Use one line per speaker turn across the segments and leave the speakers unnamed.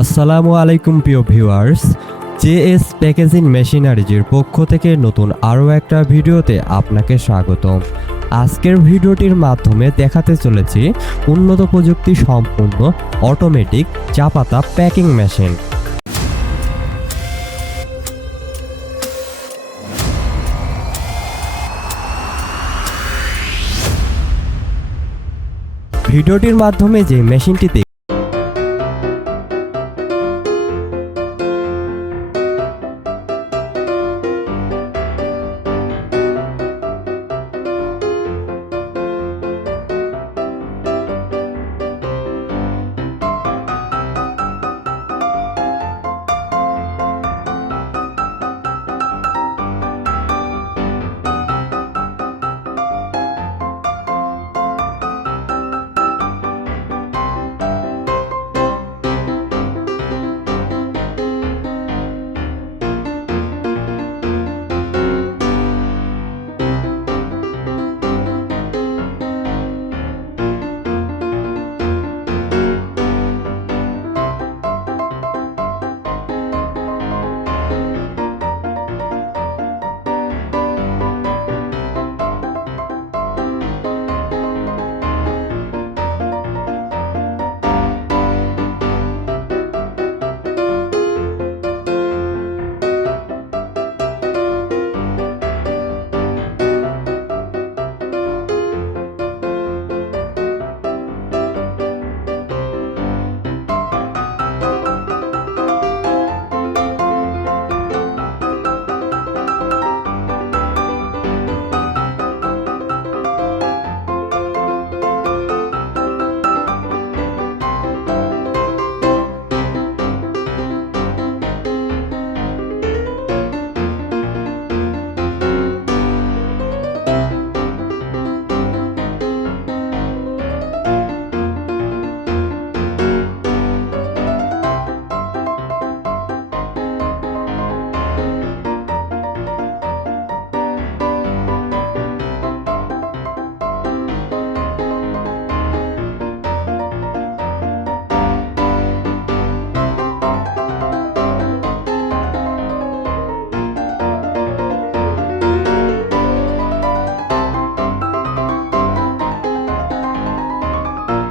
আসসালামু আলাইকুম, প্রিয় ভিউয়ার্স। জেএস প্যাকেজিং মেশিনারিজের পক্ষ থেকে নতুন আরও একটা ভিডিওতে আপনাকে স্বাগতম। আজকের ভিডিওটির মাধ্যমে দেখাতে চলেছি উন্নত প্রযুক্তি সম্পূর্ণ অটোমেটিক চা পাতা প্যাকিং মেশিন। ভিডিওটির মাধ্যমে যে মেশিনটিতে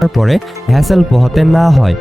পরে হ্যাসেল পোহাতে না হয়।